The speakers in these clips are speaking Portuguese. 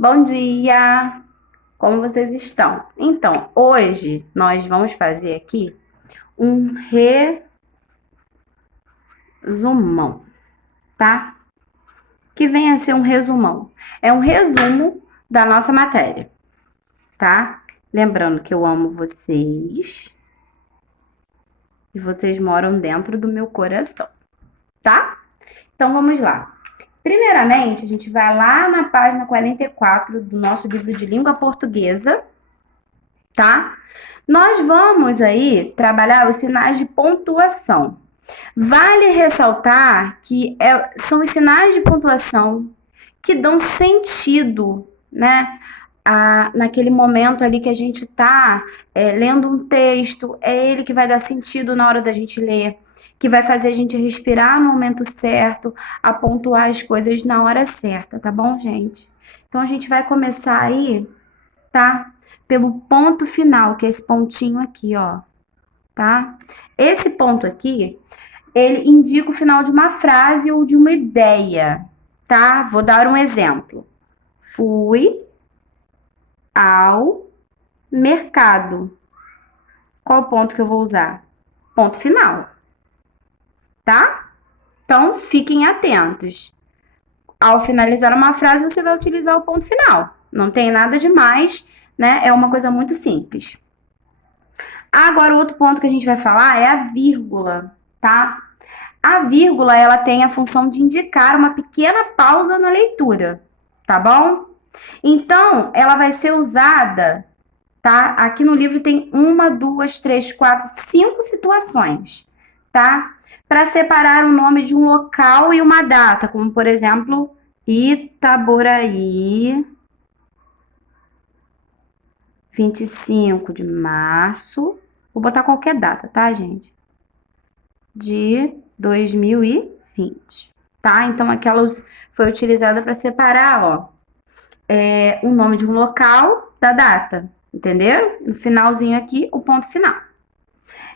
Bom dia! Como vocês estão? Então, hoje nós vamos fazer aqui um resumão, tá? Que vem a ser um resumão. É um resumo da nossa matéria, tá? Lembrando que eu amo vocês e vocês moram dentro do meu coração, tá? Então vamos lá. Primeiramente, a gente vai lá na página 44 do nosso livro de língua portuguesa, tá? Nós vamos aí trabalhar os sinais de pontuação. Vale ressaltar que são os sinais de pontuação que dão sentido, né? Naquele momento ali que a gente está lendo um texto, é ele que vai dar sentido na hora da gente ler, que vai fazer a gente respirar no momento certo, a pontuar as coisas na hora certa, tá bom, gente? Então a gente vai começar aí, tá? Pelo ponto final, que é esse pontinho aqui, ó, tá? Esse ponto aqui, ele indica o final de uma frase ou de uma ideia, tá? Vou dar um exemplo. Fui ao mercado. Qual ponto que eu vou usar? Ponto final, tá? Então, fiquem atentos. Ao finalizar uma frase, você vai utilizar o ponto final. Não tem nada demais, né? É uma coisa muito simples. Agora, o outro ponto que a gente vai falar é a vírgula, tá? A vírgula, ela tem a função de indicar uma pequena pausa na leitura, tá bom? Então, ela vai ser usada, tá? Aqui no livro tem uma, duas, três, quatro, cinco situações, tá? Para separar o nome de um local e uma data, como por exemplo, Itaboraí, 25 de março. Vou botar qualquer data, tá, gente? De 2020, tá? Então, aquelas foi utilizada para separar, ó, o nome de um local da data, entenderam? No finalzinho aqui, o ponto final.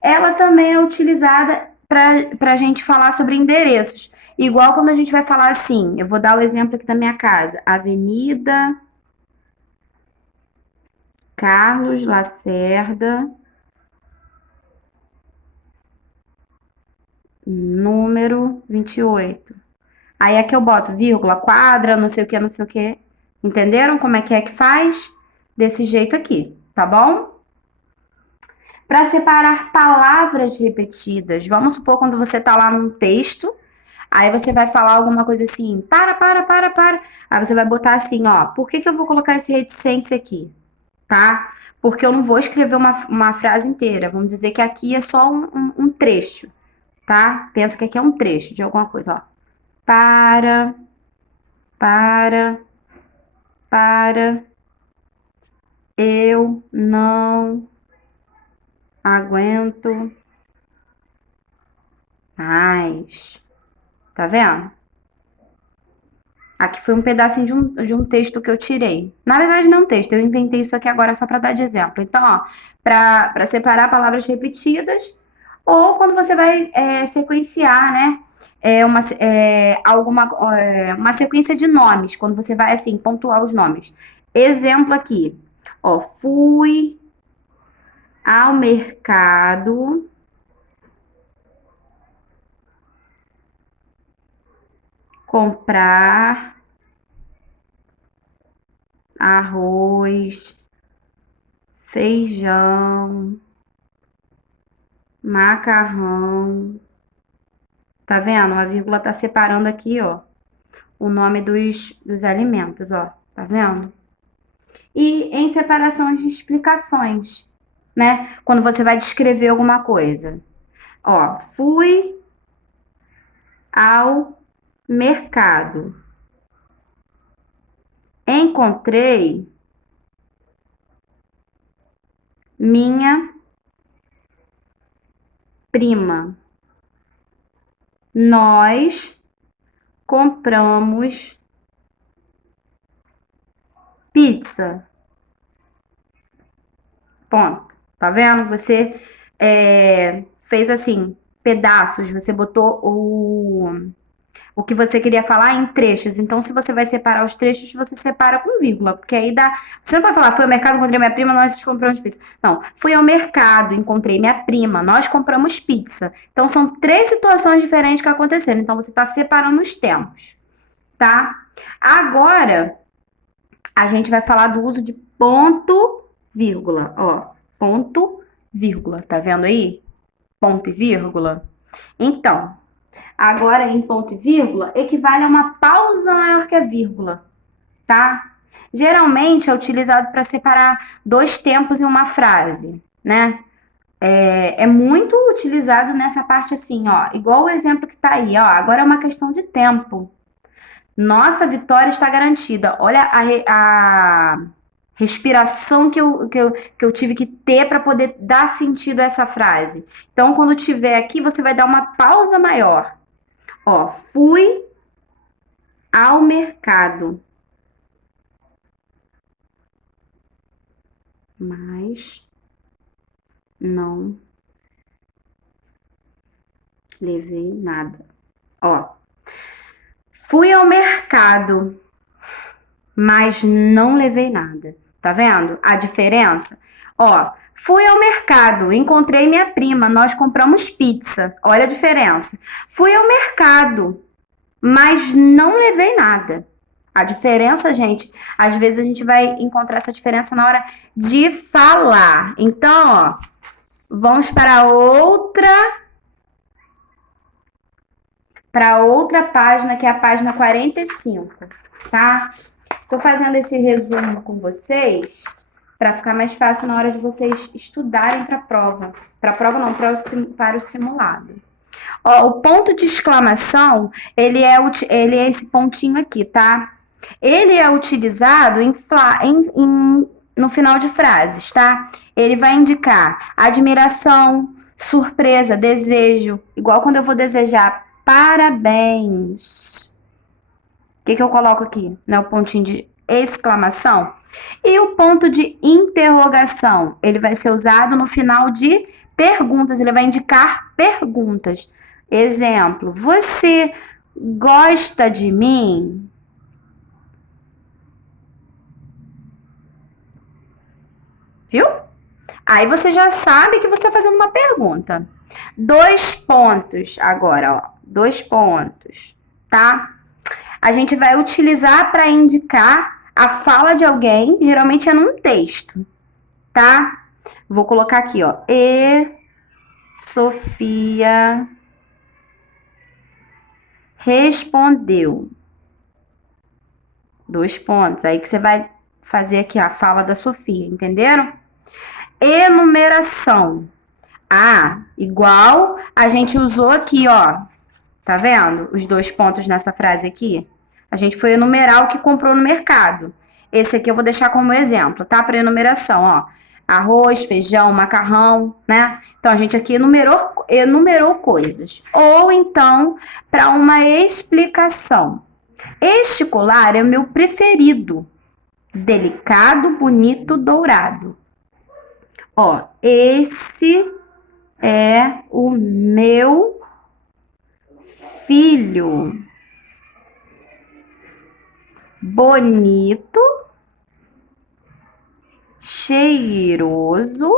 Ela também é utilizada para a gente falar sobre endereços. Igual quando a gente vai falar assim, eu vou dar o exemplo aqui da minha casa: Avenida Carlos Lacerda, número 28. Aí aqui eu boto vírgula, quadra, não sei o que, não sei o que. Entenderam como é que faz? Desse jeito aqui, tá bom? Para separar palavras repetidas, vamos supor quando você tá lá num texto, aí você vai falar alguma coisa assim, para. Aí você vai botar assim, ó, por que eu vou colocar esse reticência aqui? Tá? Porque eu não vou escrever uma frase inteira. Vamos dizer que aqui é só um trecho, tá? Pensa que aqui é um trecho de alguma coisa, ó. Para, para, para, eu não aguento mais. Tá vendo? Aqui foi um pedacinho de um texto que eu tirei. Na verdade, não é um texto, eu inventei isso aqui agora só para dar de exemplo. Então, ó, para separar palavras repetidas, ou quando você vai sequenciar, né? Uma sequência de nomes, quando você vai assim, pontuar os nomes. Exemplo aqui, ó, fui ao mercado comprar arroz, feijão, macarrão. Tá vendo? A vírgula tá separando aqui, ó, o nome dos alimentos, ó. Tá vendo? E em separação de explicações, né? Quando você vai descrever alguma coisa. Ó, fui ao mercado. Encontrei minha prima. Nós compramos pizza. Ponto. Tá vendo? Você fez assim, pedaços. Você botou o que você queria falar em trechos. Então, se você vai separar os trechos, você separa com vírgula, porque aí dá. Você não pode falar, fui ao mercado, encontrei minha prima, nós compramos pizza. Não, fui ao mercado, encontrei minha prima, nós compramos pizza. Então, são três situações diferentes que aconteceram. Então, você está separando os tempos, tá? Agora, a gente vai falar do uso de ponto, vírgula, ó. Ponto, vírgula, tá vendo aí? Ponto e vírgula. Então, agora em ponto e vírgula equivale a uma pausa maior que a vírgula, tá? Geralmente é utilizado para separar dois tempos em uma frase, né? É muito utilizado nessa parte assim, ó, igual o exemplo que tá aí, ó. Agora é uma questão de tempo. Nossa vitória está garantida. Olha a respiração que eu tive que ter para poder dar sentido a essa frase. Então, quando tiver aqui, você vai dar uma pausa maior. Ó, fui ao mercado, mas não levei nada. Ó, fui ao mercado, mas não levei nada. Tá vendo a diferença? Ó, fui ao mercado, encontrei minha prima, nós compramos pizza. Olha a diferença. Fui ao mercado, mas não levei nada. A diferença, gente, às vezes a gente vai encontrar essa diferença na hora de falar. Então, ó, vamos para outra página, que é a página 45, tá? Tô fazendo esse resumo com vocês para ficar mais fácil na hora de vocês estudarem para a prova. Para a prova não, para o simulado. Ó, o ponto de exclamação, ele é esse pontinho aqui, tá? Ele é utilizado no final de frases, tá? Ele vai indicar admiração, surpresa, desejo. Igual quando eu vou desejar parabéns. O que eu coloco aqui? Né? O pontinho de exclamação. E o ponto de interrogação, ele vai ser usado no final de perguntas. Ele vai indicar perguntas. Exemplo, você gosta de mim? Viu? Aí você já sabe que você está fazendo uma pergunta. 2 pontos agora, ó. 2 pontos, tá? A gente vai utilizar para indicar a fala de alguém, geralmente é num texto, tá? Vou colocar aqui, ó. E Sofia respondeu. 2 pontos. Aí que você vai fazer aqui a fala da Sofia, entenderam? Enumeração. Ah, igual a gente usou aqui, ó. Tá vendo? Os 2 pontos nessa frase aqui. A gente foi enumerar o que comprou no mercado. Esse aqui eu vou deixar como exemplo, tá? Para enumeração, ó. Arroz, feijão, macarrão, né? Então, a gente aqui enumerou coisas. Ou então, para uma explicação. Este colar é o meu preferido. Delicado, bonito, dourado. Ó, esse é o meu filho. Bonito, cheiroso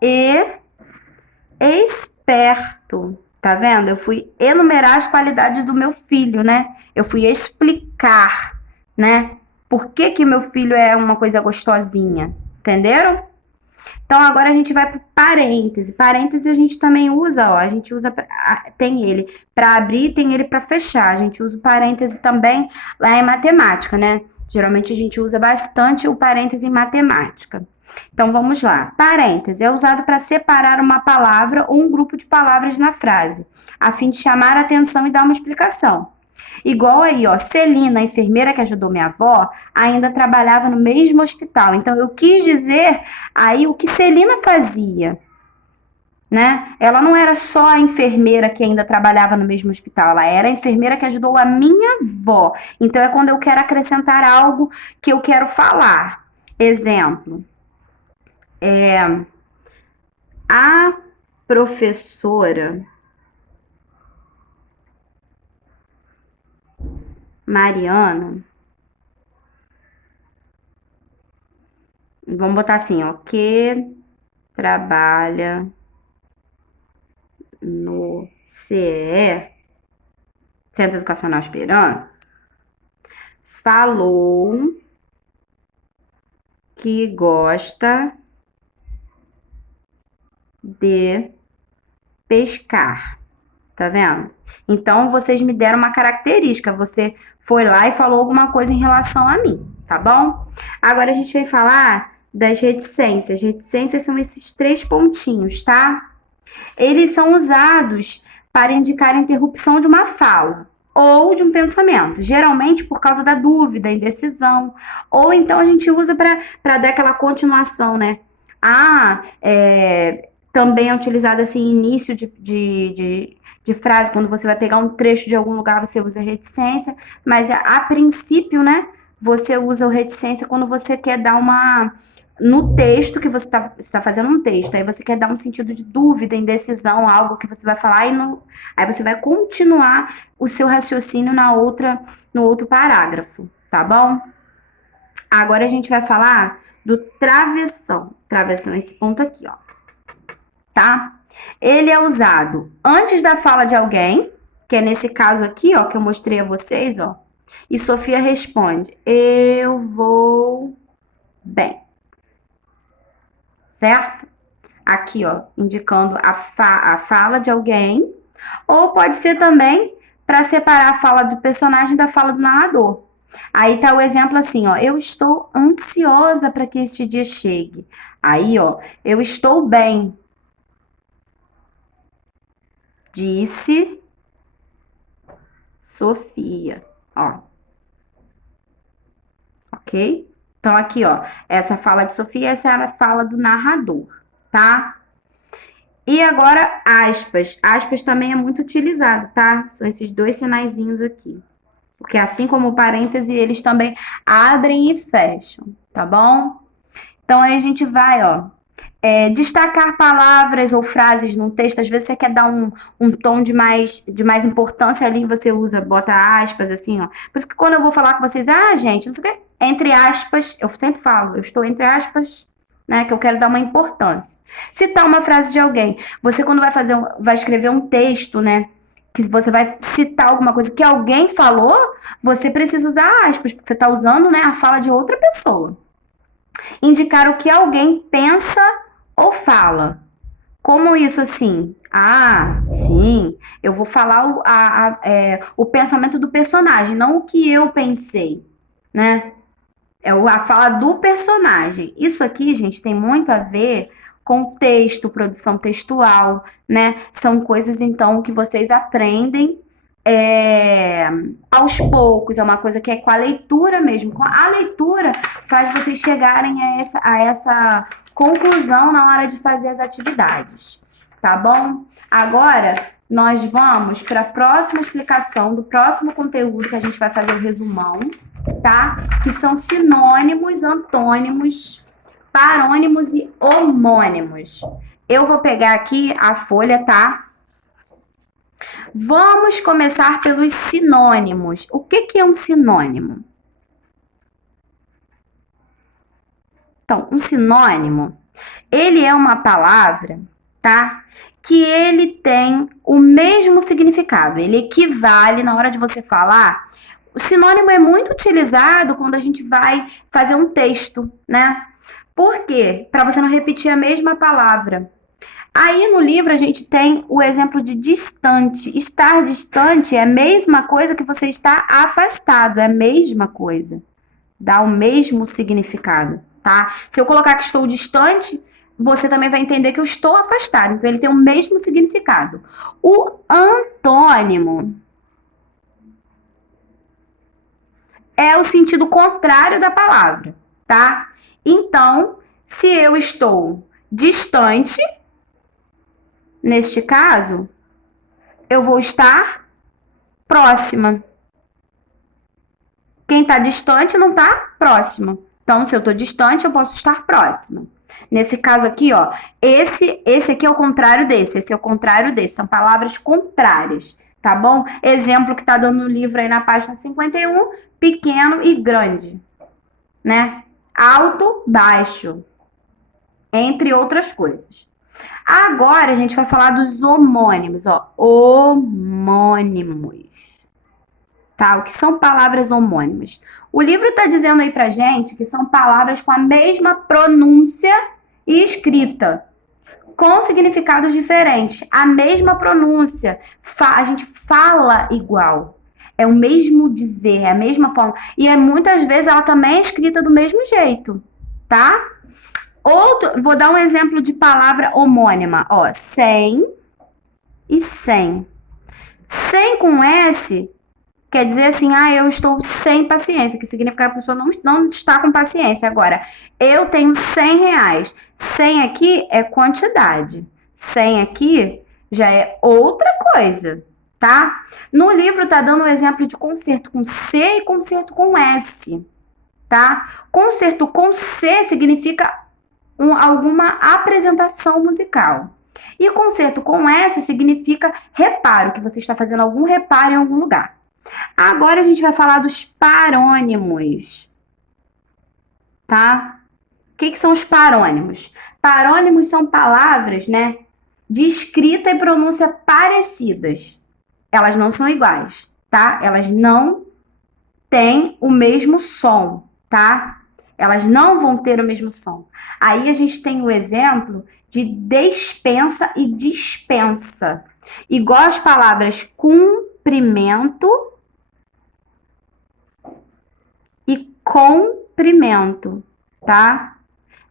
e esperto. Tá vendo? Eu fui enumerar as qualidades do meu filho, né? Eu fui explicar, né? Por que que meu filho é uma coisa gostosinha. Entenderam? Então, agora a gente vai para o parêntese. Parêntese a gente também usa, ó. A gente usa, tem ele para abrir, tem ele para fechar. A gente usa o parêntese também lá em matemática, né? Geralmente a gente usa bastante o parêntese em matemática. Então, vamos lá. Parêntese é usado para separar uma palavra ou um grupo de palavras na frase, a fim de chamar a atenção e dar uma explicação. Igual aí, ó, Celina, a enfermeira que ajudou minha avó, ainda trabalhava no mesmo hospital. Então, eu quis dizer aí o que Celina fazia, né? Ela não era só a enfermeira que ainda trabalhava no mesmo hospital, ela era a enfermeira que ajudou a minha avó. Então, é quando eu quero acrescentar algo que eu quero falar. Exemplo, a professora Mariana. Vamos botar assim, ó. Que trabalha no CEE, Centro Educacional Esperança, falou que gosta de pescar. Tá vendo? Então, vocês me deram uma característica. Você foi lá e falou alguma coisa em relação a mim, tá bom? Agora a gente vai falar das reticências. Reticências são esses 3 pontinhos, tá? Eles são usados para indicar a interrupção de uma fala ou de um pensamento, geralmente por causa da dúvida, indecisão, ou então a gente usa para dar aquela continuação, né? Também é utilizado assim, início de frase, quando você vai pegar um trecho de algum lugar, você usa reticência, mas a princípio, né, você usa o reticência quando você quer dar uma... No texto que você está fazendo um texto, aí você quer dar um sentido de dúvida, indecisão, algo que você vai falar, aí você vai continuar o seu raciocínio no outro parágrafo, tá bom? Agora a gente vai falar do travessão. Travessão é esse ponto aqui, ó. Tá? Ele é usado antes da fala de alguém, que é nesse caso aqui, ó, que eu mostrei a vocês, ó. E Sofia responde: eu vou bem. Certo? Aqui, ó, indicando a fala de alguém. Ou pode ser também para separar a fala do personagem da fala do narrador. Aí tá o exemplo assim, ó. Eu estou ansiosa para que este dia chegue. Aí, ó, eu estou bem. Disse Sofia, ó. Ok? Então, aqui, ó, essa fala de Sofia, essa é a fala do narrador, tá? E agora, aspas. Aspas também é muito utilizado, tá? São esses 2 sinaizinhos aqui. Porque assim como o parêntese, eles também abrem e fecham, tá bom? Então, aí a gente vai, ó. Destacar palavras ou frases num texto, às vezes você quer dar um tom de mais importância ali, você bota aspas, assim, ó. Por isso que quando eu vou falar com vocês, gente, não sei o quê, entre aspas, eu sempre falo, eu estou entre aspas, né, que eu quero dar uma importância. Citar uma frase de alguém. Você, quando vai escrever um texto, né, que você vai citar alguma coisa que alguém falou, você precisa usar aspas, porque você está usando, né, a fala de outra pessoa. Indicar o que alguém pensa ou fala. Como isso assim? Sim, eu vou falar o pensamento do personagem, não o que eu pensei, né? É a fala do personagem. Isso aqui, gente, tem muito a ver com texto, produção textual, né? São coisas, então, que vocês aprendem aos poucos, é uma coisa que é com a leitura mesmo. A leitura faz vocês chegarem a essa conclusão na hora de fazer as atividades, tá bom? Agora, nós vamos para a próxima explicação do próximo conteúdo que a gente vai fazer o resumão, tá? Que são sinônimos, antônimos, parônimos e homônimos. Eu vou pegar aqui a folha, tá? Vamos começar pelos sinônimos. O que é um sinônimo? Então, um sinônimo, ele é uma palavra, tá? Que ele tem o mesmo significado, ele equivale na hora de você falar. O sinônimo é muito utilizado quando a gente vai fazer um texto, né? Por quê? Para você não repetir a mesma palavra. Aí no livro a gente tem o exemplo de distante. Estar distante é a mesma coisa que você estar afastado, é a mesma coisa. Dá o mesmo significado, tá? Se eu colocar que estou distante, você também vai entender que eu estou afastado. Então ele tem o mesmo significado. O antônimo é o sentido contrário da palavra, tá? Então, se eu estou distante, neste caso, eu vou estar próxima. Quem está distante não está próximo. Então, se eu estou distante, eu posso estar próxima. Nesse caso aqui, ó, esse aqui é o contrário desse, esse é o contrário desse. São palavras contrárias. tá bom? Exemplo que tá dando no livro aí na página 51, pequeno e grande, né? Alto, baixo, entre outras coisas. Agora a gente vai falar dos homônimos, ó. Homônimos. Tá? O que são palavras homônimas? O livro está dizendo aí pra gente que são palavras com a mesma pronúncia e escrita, com significados diferentes. A mesma pronúncia, a gente fala igual. É o mesmo dizer, é a mesma forma. E muitas vezes ela também é escrita do mesmo jeito, tá? Vou dar um exemplo de palavra homônima, ó, sem e sem. Sem com S quer dizer assim, eu estou sem paciência, que significa que a pessoa não está com paciência. Agora, eu tenho 100 reais. 100 aqui é quantidade. 100 aqui já é outra coisa, tá? No livro tá dando um exemplo de concerto com C e concerto com S, tá? Concerto com C significa alguma apresentação musical. E concerto com S significa reparo, que você está fazendo algum reparo em algum lugar. Agora a gente vai falar dos parônimos, tá? O que são os parônimos? Parônimos são palavras, né, de escrita e pronúncia parecidas. Elas não são iguais, tá? Elas não têm o mesmo som, tá? Elas não vão ter o mesmo som. Aí a gente tem o exemplo de despensa e dispensa. Igual as palavras cumprimento e comprimento, tá?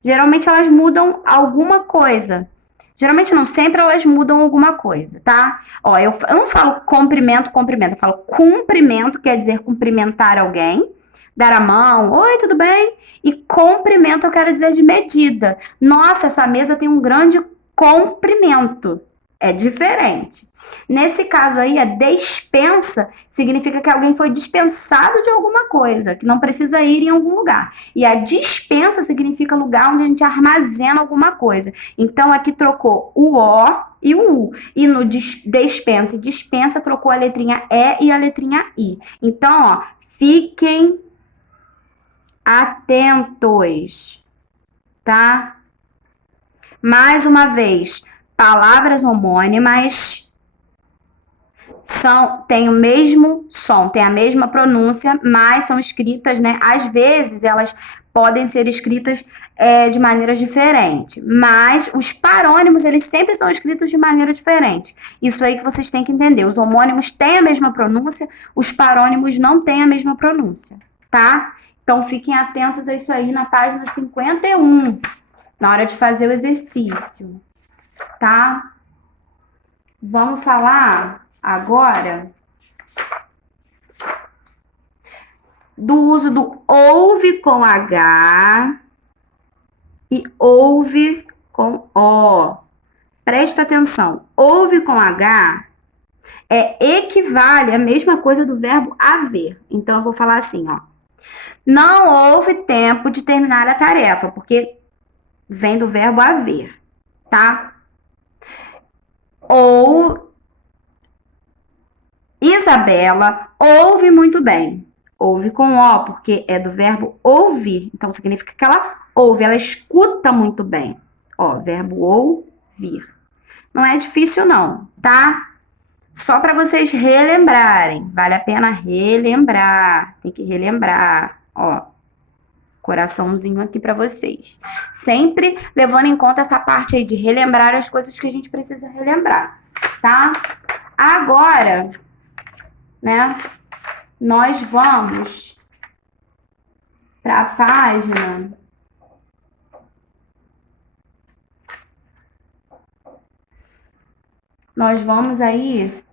Geralmente elas mudam alguma coisa. Geralmente não, sempre elas mudam alguma coisa, tá? Ó, eu não falo comprimento, eu falo cumprimento, quer dizer cumprimentar alguém, dar a mão, oi, tudo bem? E comprimento eu quero dizer de medida. Nossa, essa mesa tem um grande comprimento. É diferente. Nesse caso aí, a despensa significa que alguém foi dispensado de alguma coisa, que não precisa ir em algum lugar. E a dispensa significa lugar onde a gente armazena alguma coisa. Então, aqui trocou o O e o U. E no despensa e dispensa trocou a letrinha E e a letrinha I. Então, ó, fiquem atentos, tá? Mais uma vez, palavras homônimas têm o mesmo som, têm a mesma pronúncia, mas são escritas, né? Às vezes elas podem ser escritas de maneiras diferentes, mas os parônimos eles sempre são escritos de maneira diferente. Isso aí que vocês têm que entender. Os homônimos têm a mesma pronúncia, os parônimos não têm a mesma pronúncia, tá? Então fiquem atentos a isso aí na página 51, na hora de fazer o exercício, tá? Vamos falar agora do uso do ouve com H e ouve com O. Presta atenção. Ouve com H equivale à mesma coisa do verbo haver. Então, eu vou falar assim, ó. Não houve tempo de terminar a tarefa, porque vem do verbo haver, tá? Ou Isabela ouve muito bem. Ouve com O, porque é do verbo ouvir. Então, significa que ela ouve, ela escuta muito bem. Ó, verbo ouvir. Não é difícil, não, tá? Só para vocês relembrarem. Vale a pena relembrar. Tem que relembrar. Ó, coraçãozinho aqui para vocês. Sempre levando em conta essa parte aí de relembrar as coisas que a gente precisa relembrar, tá? Agora, né, nós vamos para a página nós vamos aí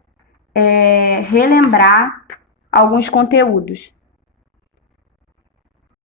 relembrar alguns conteúdos,